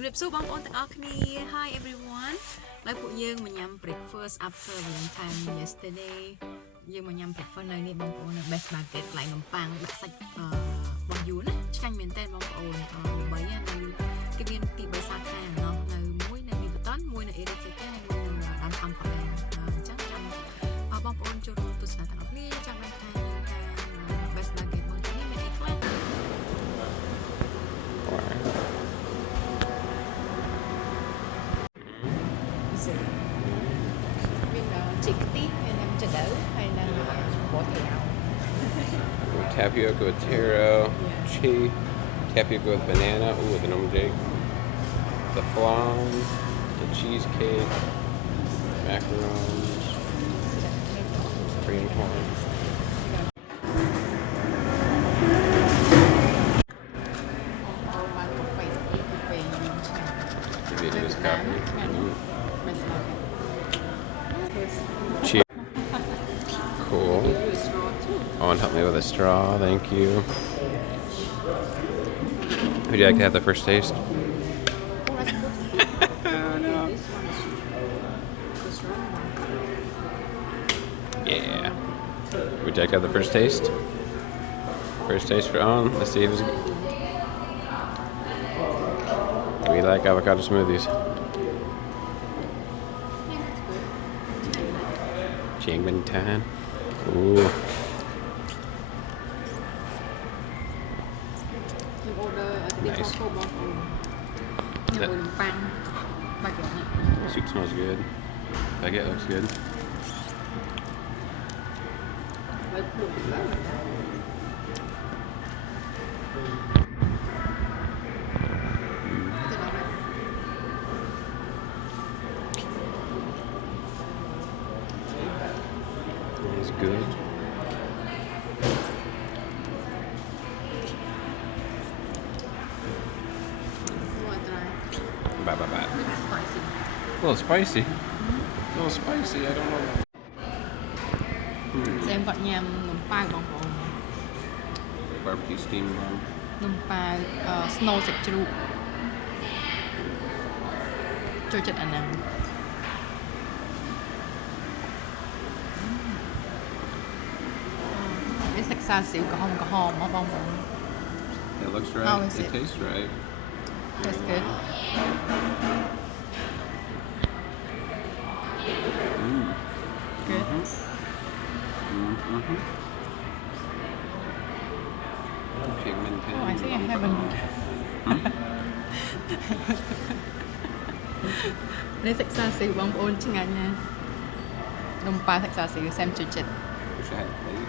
Hi everyone. Like put young manyam breakfast after Valentine yesterday. Young manyam breakfast này nè bông ôn best baguette lại ngầm pang đặc sạch bông dún á, chanh miền tây bông ôn bấy này cái viên tì bấy sa thang nó này muối này mì tón muối này để sẽ cái này muối này đan thăm họ này chắc chắn bông ôn cho tôi sẽ thằng này chắc Valentine best baguette bông cái này mình đi qua. Tapioca with taro, chi, tapioca with banana, ooh, with an omelet, the flan, the cheesecake, macarons, cream corn. Vietnamese coffee. Cheers. Cool. Oh, and help me with a straw, thank you. Would you like to have the first taste? No. Yeah. Would you like to have the first taste? First taste for on. Let's see if it's good. We like avocado smoothies. Valentine. Ooh. Nice. Soup smells good. Baguette looks good. It's good. Bye. A little spicy. A little spicy. I don't know. Xem bọn nhằm nấm pie bông bông. Barbecue steam bun. Nấm pie snow sạch chru. Chơi chật ăn nằm. Cái sạch xa xíu có hòm ở bông bông. It looks right. How is it it? tastes right. That's good. Good. Oh, I think I haven't. Đây sạch xa xíu bông ôn chứ ngại nha. Nấm pie sạch xa xíu xem chơi chật. Wish I had a plate.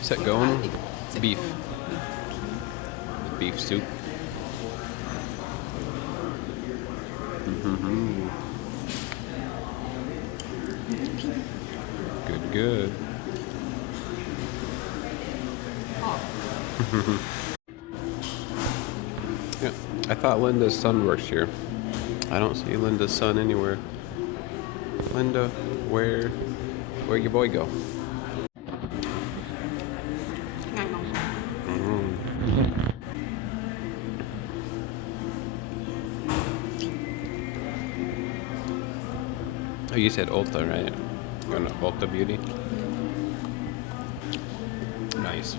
Is that going? Beef. Beef soup. Good. Yeah, I thought Linda's son works here. I don't see Linda's son anywhere. Linda, where'd your boy go? Oh, you said Ulta, right? Going to Ulta Beauty? Nice.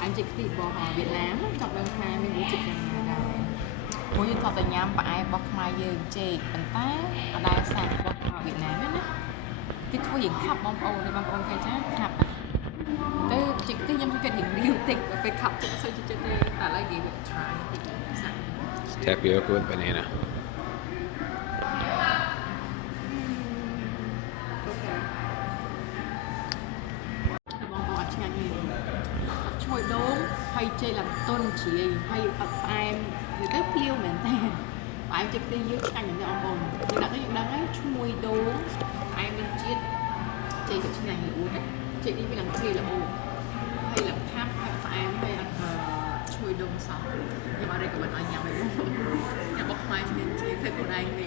Anh chị thịt bò hò Việt Nam trong đơn khai mình muốn chụp rằng là muốn như thật là nhắm bãi bọc mai dương chê bánh tá ở đây sang bọc hò Việt Nam á cái thôi hiện khắp bông ôn đây bông ôn khai chắc khắp tới chị cái nhâm cái hình riêu tịch và cái khắp cho sao chị đây là lại give it a try. Tapioca with banana. Hồi đốm hay chơi làm tôn chỉ hay ập em người ta liêu mền tàn và em chơi cái dưới cạnh những ông bồn nhưng đã có những đấy mùi đốm em bên chiết chơi cái này là uống đấy chị đi với làm gì là bù hay là khát hay phải em hay là chui đông sóng nhưng mà đây các bạn nói nhà mày đúng không nhà bọc mai thì chị thấy con anh đi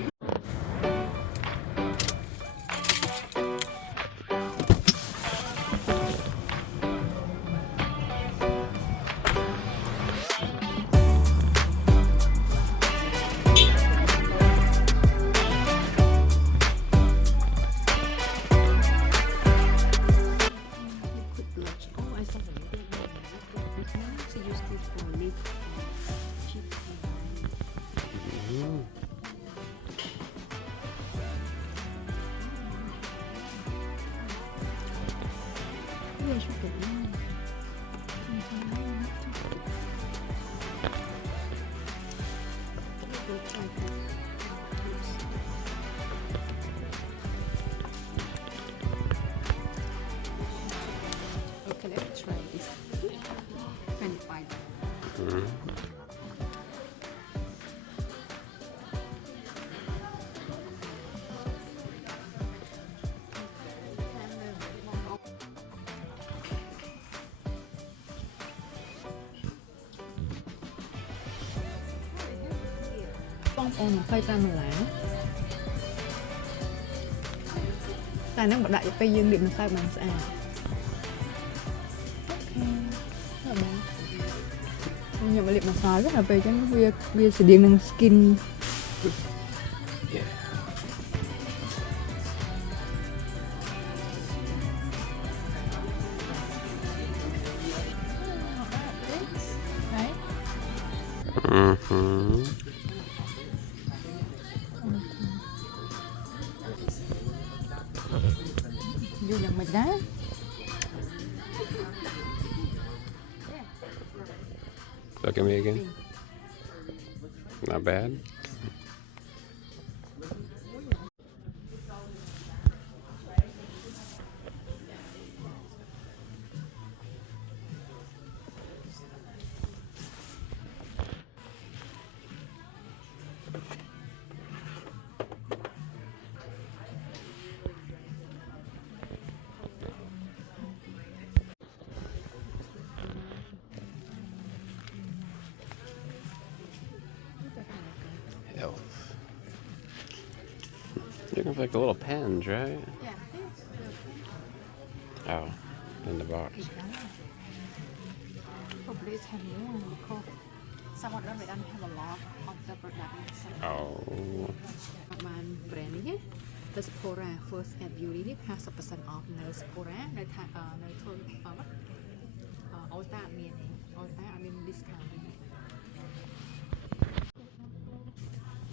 Okay, let's try this. French fries. Con ôn phơi ra một lá. Tại nó một đại bây dương điểm sao bằng sao. Ok. Rất là đáng. Nhưng mà liệp massage rất là về cho nó bia sử dụng năng skin. Yeah. Đấy. Vô nhận mình đó. Look at me again. Not bad. Elf. You can pick the little pens, right? Yeah. Oh, in the box. Probably it's have more because some of them they don't have a lot of the product inside. Oh. ប្រហែល brand នេះ The Sephora First Aid Beauty នេះ 50% off នៅ Sephora នៅថានៅធ្វើUlta មាន Ulta អត់មាន discount ទេ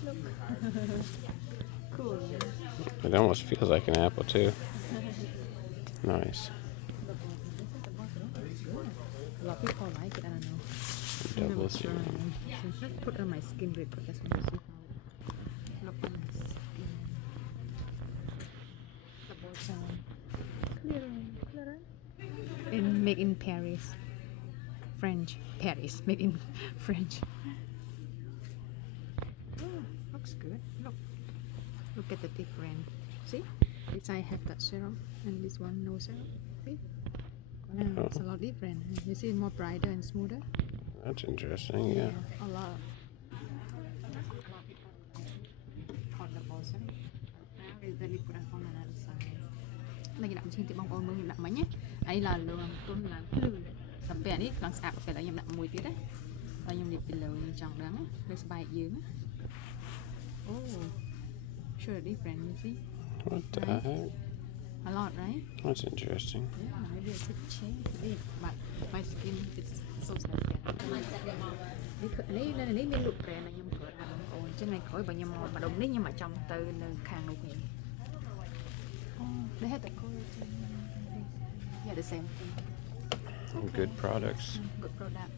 Look cool It almost feels like an apple too. Nice. A lot of people like it, I don't know. Double Never zero. tried. Put on my skin real quick. I just want to see how it looks on my skin. The bottom. Clear. And made in Paris. French. Paris. Made in French. Oh, looks good. Look at the difference. See? This side have that serum and this one no serum. See? Wow, it's a lot different. You see more brighter and smoother. That's interesting, yeah. A lot. On the bottom. Now then we put it on another side. Mình đặt trên tiệm bông ôn mình đặt mấy nhé. Ấy là lương tuần là tầm bè đi, còn sạp phải là nhầm đặt mùi tiết đấy. Và nhầm điệp lầu như tròn đắng, với bài dưới. Oh, sure different, you see? What the heck? A lot, right? That's interesting. Yeah, maybe I should change it, but my skin is so sensitive. Lấy miếng lụt rè này nhưng mà ổn trên này khỏi bao nhiêu mà đồng nít nhưng mà trong từ nơi khang lụt này. They had the collagen. Yeah, the same thing. Good products. Good product.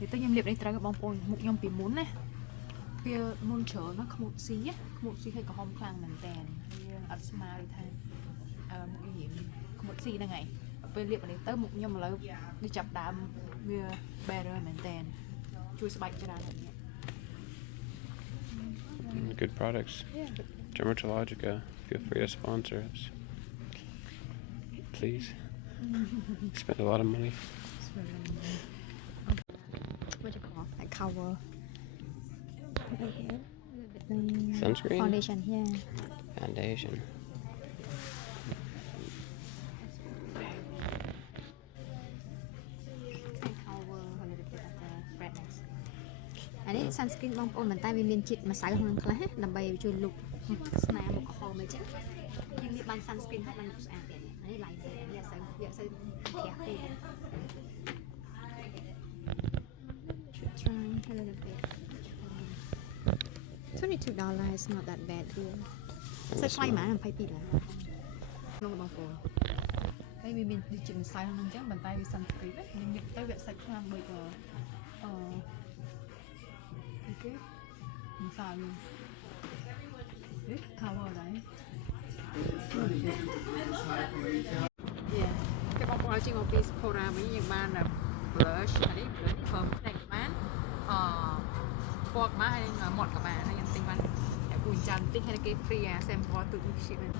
Thì tôi nhầm liệp đây trái bông bồn một nhom bị muốn này. Phía môn chở nó không một xí á, không một xí hay có hông khang nằm tèn. Ở smile đi thay. Một cái gì không một xí là ngày. Về liệp ở đây tới một nhom là đi chập đám bia better maintain. Chui spike cho ra này. Good products. Yeah. Dermatologica, feel free to sponsor us. please. Spend a lot of money. What do you call like cover? Sunscreen? Foundation, yeah. Foundation. Cover a little bit of the redness. អានេះ sunscreen បងប្អូនមិនតែវាមានជាតិម្សៅក្នុងខ្លះដើម្បីជួយលុបស្នាមមុខហមអីចឹងយើងមានបាន sunscreen ហើយបានស្អាតទៀតអានេះ light ទៀតនេះអត់សូវវាអត់សូវប្រះពេក should try a little bit $22 is not that bad here សាច់ថ្លៃហ្មង$22ក្នុងបងប្អូនហើយវាមានជាតិម្សៅក្នុងចឹងបន្តែវា sunscreen ខ្ញុំនិយាយទៅវាសាច់ខ្លាំងដូចOkay. Misalnya, cover right? Yeah. Các bạn có trên một piece pora với những bạn là blush, này blush phẩm này các bạn, pork má hay là mọt các bạn, hay là tinh bạn, để cuốn chăn tinh hay là cái free xem có tự nhiên ship này.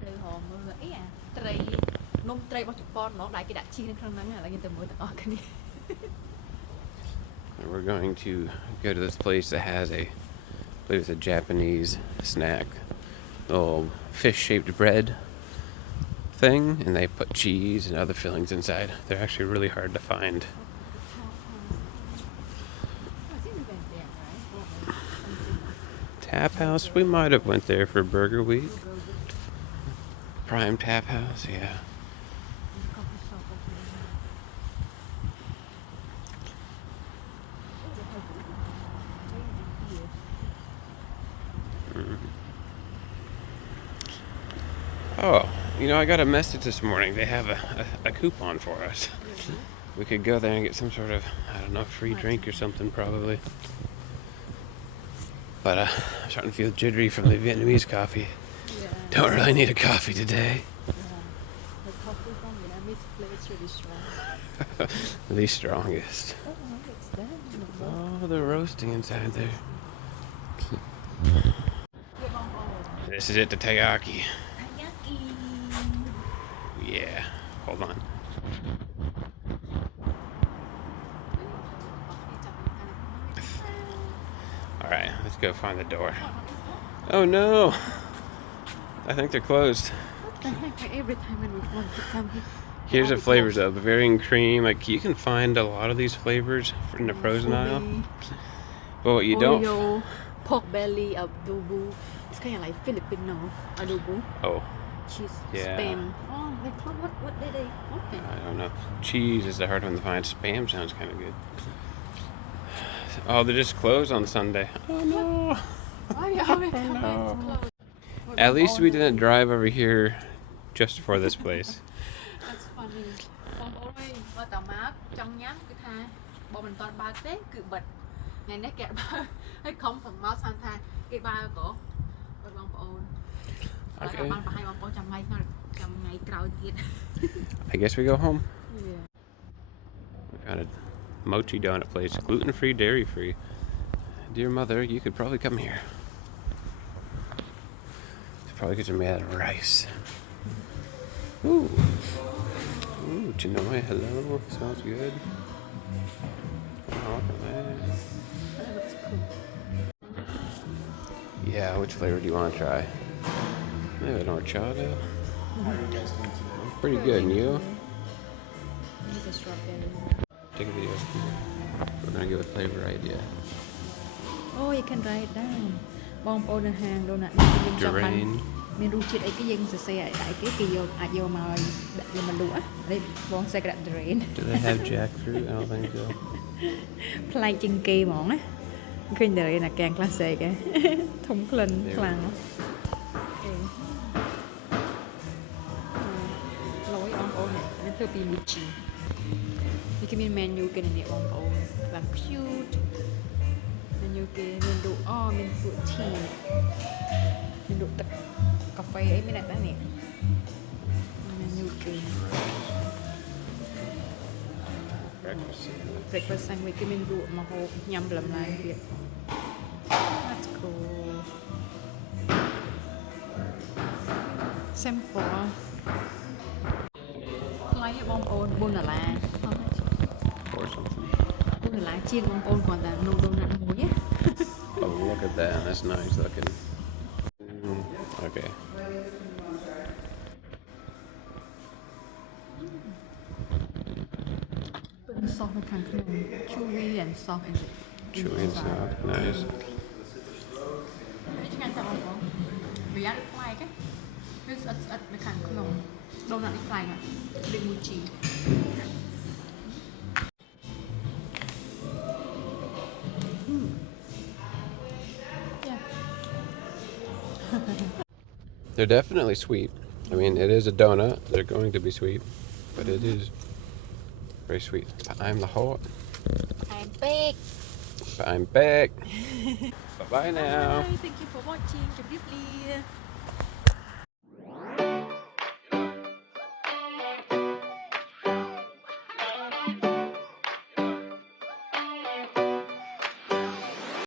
Từ hôm mưa ấy à, tray. Nôm tray bao chục con nó đại cái đã chi lên khăn nắng là như từ mới tận cái đi. We're going to go to this place that has I believe it's a Japanese snack, little fish-shaped bread thing, and they put cheese and other fillings inside. They're actually really hard to find. Tap House? We might have went there for Burger Week. Prime Tap House, yeah. Oh, you know, I got a message this morning. They have a coupon for us. We could go there and get some sort of, I don't know, free drink or something probably. But I'm starting to feel jittery from the Vietnamese coffee. Yeah. Don't really need a coffee today. Yeah. The coffee from Vietnamese flavor is really strong. The strongest. Oh, what's that? Oh, the roasting inside there. This is it, the Taiyaki. Taiyaki. Yeah, hold on. All right, let's go find the door. Oh no, I think they're closed. What the heck? Every time when we want to come here. Here's the flavors though, Bavarian cream. Like you can find a lot of these flavors in the frozen aisle. But what you don't. Oreo, pork belly, adobo. It's kind of like Filipino adobo. Oh. Cheese, Yeah. spam. Oh, like what did they? Okay. I don't know. Cheese is the hard one to find. Spam sounds kind of good. Oh, they're just closed on Sunday. Oh no. Oh, yeah, no. At least we didn't drive over here just for this place. That's funny.បងប្អូនអើយបើតើមកចង់ញ៉ាំគឺថាបើមិនទាន់បើកទេគឺបិទថ្ងៃនេះគេបើកហើយខំប្រម៉ោទថាគេបើកក៏បងប្អូន Okay. បានបង្ហាញបងប្អូនចាំថ្ងៃក្រោយទៀត I guess we go home. Yeah. We found a Mochi donut place, gluten-free, dairy-free. Dear mother, you could probably come here. It's probably because they're made out of rice. Ooh. Ooh, Chinoy, hello. Smells good. Oh, yeah, which flavor do you want to try? Maybe an horchata. Pretty good, and you? Take a video. We're gonna give a flavor idea. Oh, you can write down. បងប្អូននៅហាងដូណាត់យើងចង់បានមានរសជាតិអីគេយើងសរសេរឲ្យគេគេយកអាចយកមកដាក់យកមកលក់នេះបង secret drain. Do they have jackfruit? I don't think so. ប្លែកជាងគេហ្មងណាឃើញតែណាកែង classic ហ៎ធំក្លិនខ្លាំងលយបងប្អូននេះធ្វើពី Mochi នេះគេមាន menu គេនេះបងប្អូនបាន cute menu គេមានលក់មានលក់ tea មានលក់ទឹកកាហ្វេអីមានដែរនេះ menu គេ breakfast sandwich គេមានលក់មកហូបញ៉ាំលំឡើងទៀត That's cool simple ថ្លៃបងប្អូន$4 or something. $4ជាងបងប្អូនគាត់តែនំដូណាត់មួយណា Oh, look at that. That's nice looking. Okay. Put the sauce នៅខាងក្នុង chewy and soft in the Chewy and soft. Nice. ឆ្ងាញ់តែបងប្អូនប្រយ័ត្នផ្លែកទេវាស្អិតនៅខាងក្នុងដូណាត់នេះផ្លែកណាស់ Big Mochi They're definitely sweet. I mean, it is a donut. They're going to be sweet, but it is very sweet. I'm the hot. I'm big I'm back. Bye-bye now. Bye. Thank you for watching ជម្រាបលា